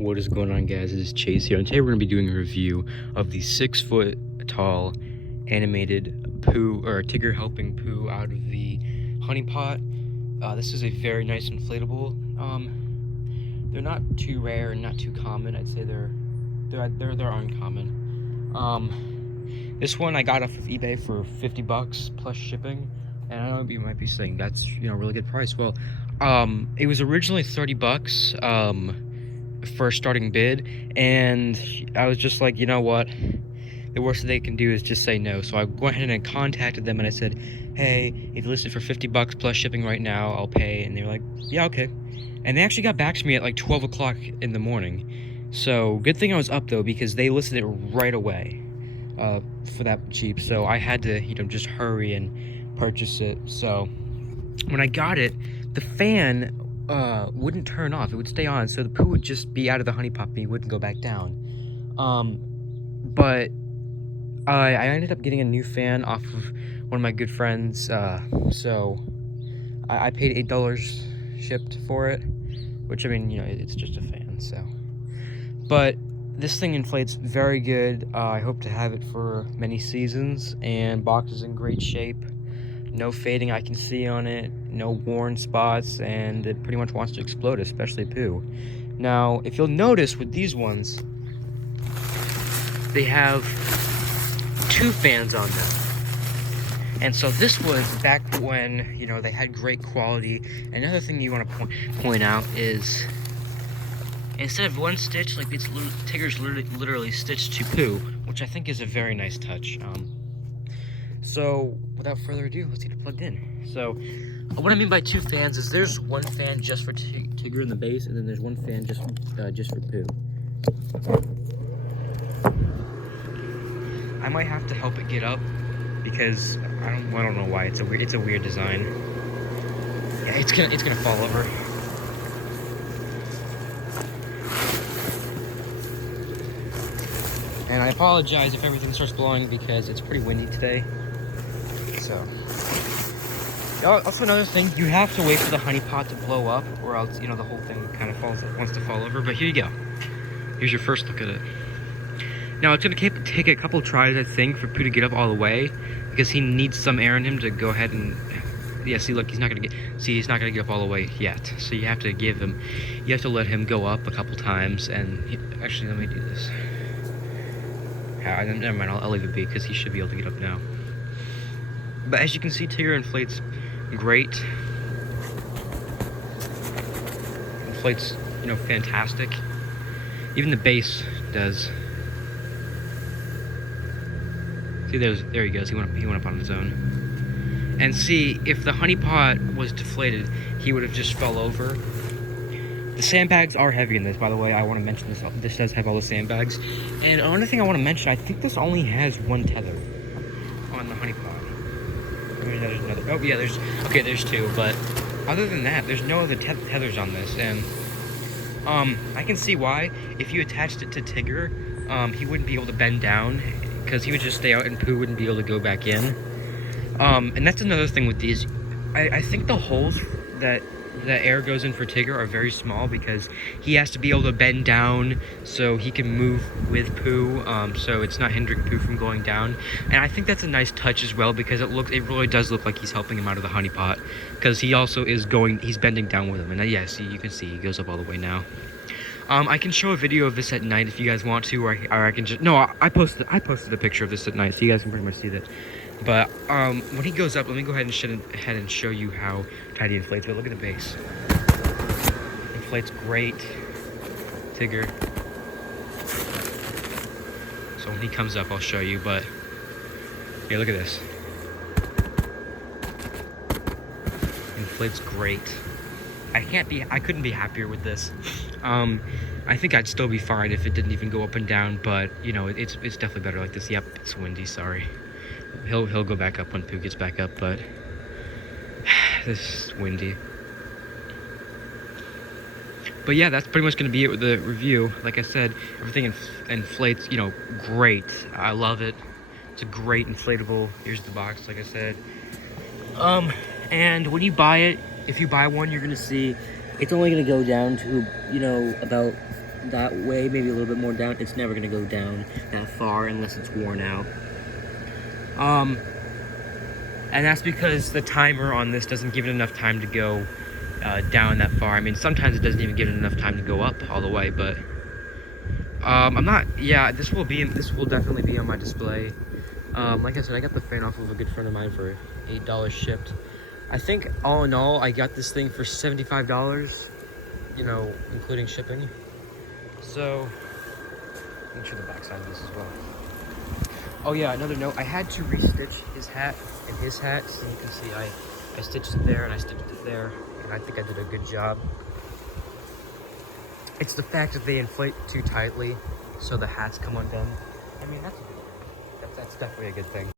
What is going on, guys? This is Chase here, and today we're going to be doing a review of the 6-foot tall animated Pooh, or Tigger helping Pooh out of the honey pot. This is a very nice inflatable. They're not too rare and not too common. I'd say they're uncommon. This one I got off of eBay for 50 bucks plus shipping, and I know you might be saying that's a really good price. Well, it was originally 30 bucks. For a starting bid, and I was just like, you know what, the worst they can do is just say no. So I went ahead and contacted them and I said, hey, if you list it for 50 bucks plus shipping right now, I'll pay. And they were like, yeah, okay. And they actually got back to me at like 12 o'clock in the morning. So good thing I was up though, because they listed it right away for that cheap. So I had to just hurry and purchase it. So when I got it, the fan wouldn't turn off. It would stay on, so the Pooh would just be out of the honey pot and he wouldn't go back down. But I ended up getting a new fan off of one of my good friends, so I paid $8 shipped for it, which, I mean, it's just a fan, so. But this thing inflates very good. I hope to have it for many seasons, and box is in great shape. No fading I can see on it, no worn spots, and it pretty much wants to explode, especially Pooh. Now, if you'll notice with these ones, they have 2 fans on them. And so this was back when, they had great quality. Another thing you want to point out is, instead of one stitch, like Tigger's literally stitched to Pooh, which I think is a very nice touch. So, without further ado, let's get it plugged in. So, what I mean by 2 fans is there's one fan just for Tigger in the base, and then there's one fan just for Pooh. I might have to help it get up because I don't know why. It's a weird design. Yeah, it's gonna fall over. And I apologize if everything starts blowing because it's pretty windy today. So, also another thing, you have to wait for the honey pot to blow up, or else, the whole thing kind of wants to fall over. But here you go. Here's your first look at it. Now, it's going to take a couple tries, I think, for Pooh to get up all the way, because he needs some air in him to go ahead and, yeah, see, look, he's not going to get up all the way yet. So you have to let him go up a couple times, and, actually, let me do this. Never mind, I'll leave it be, because he should be able to get up now. But as you can see, Tigger inflates great. Inflates, fantastic. Even the base does. See, there he goes. He went up on his own. And see, if the honey pot was deflated, he would have just fell over. The sandbags are heavy in this, by the way. I want to mention this. This does have all the sandbags. And another thing I want to mention, I think this only has 1 tether on the honey pot. I mean, there's another. Oh yeah, there's 2, but other than that, there's no other tethers on this, and I can see why. If you attached it to Tigger, he wouldn't be able to bend down because he would just stay out, and Pooh wouldn't be able to go back in. And that's another thing with these. I think the holes that the air goes in for Tigger are very small because he has to be able to bend down so he can move with Pooh, so it's not hindering Pooh from going down. And I think that's a nice touch as well, because it really does look like he's helping him out of the honey pot, because he also is he's bending down with him. And yeah, see, you can see he goes up all the way now. I can show a video of this at night if you guys want to, or I can just, no, I posted a picture of this at night, so you guys can pretty much see that. But when he goes up, let me go ahead and show you how tight he inflates. But look at the base. Inflates great. Tigger. So when he comes up, I'll show you. But here, look at this. Inflates great. I couldn't be happier with this. I think I'd still be fine if it didn't even go up and down. But it's definitely better like this. Yep, it's windy. Sorry. He'll go back up when Pooh gets back up, but this is windy. But yeah, that's pretty much going to be it with the review. Like I said, everything inflates, great. I love it. It's a great inflatable. Here's the box, like I said. And when you buy it, if you buy one, you're going to see it's only going to go down to, about that way, maybe a little bit more down, it's never gonna go down that far unless it's worn out. And that's because the timer on this doesn't give it enough time to go down that far. I mean, sometimes it doesn't even give it enough time to go up all the way, but I'm not, yeah, this will definitely be on my display. Like I said, I got the fan off of a good friend of mine for $8 shipped. I think all in all, I got this thing for $75, you know, including shipping. So, let me show the back side of this as well. Oh yeah, another note, I had to restitch his hat and his hat. So you can see I stitched it there and I stitched it there, and I think I did a good job. It's the fact that they inflate too tightly so the hats come undone. I mean, that's a good thing. That's definitely a good thing.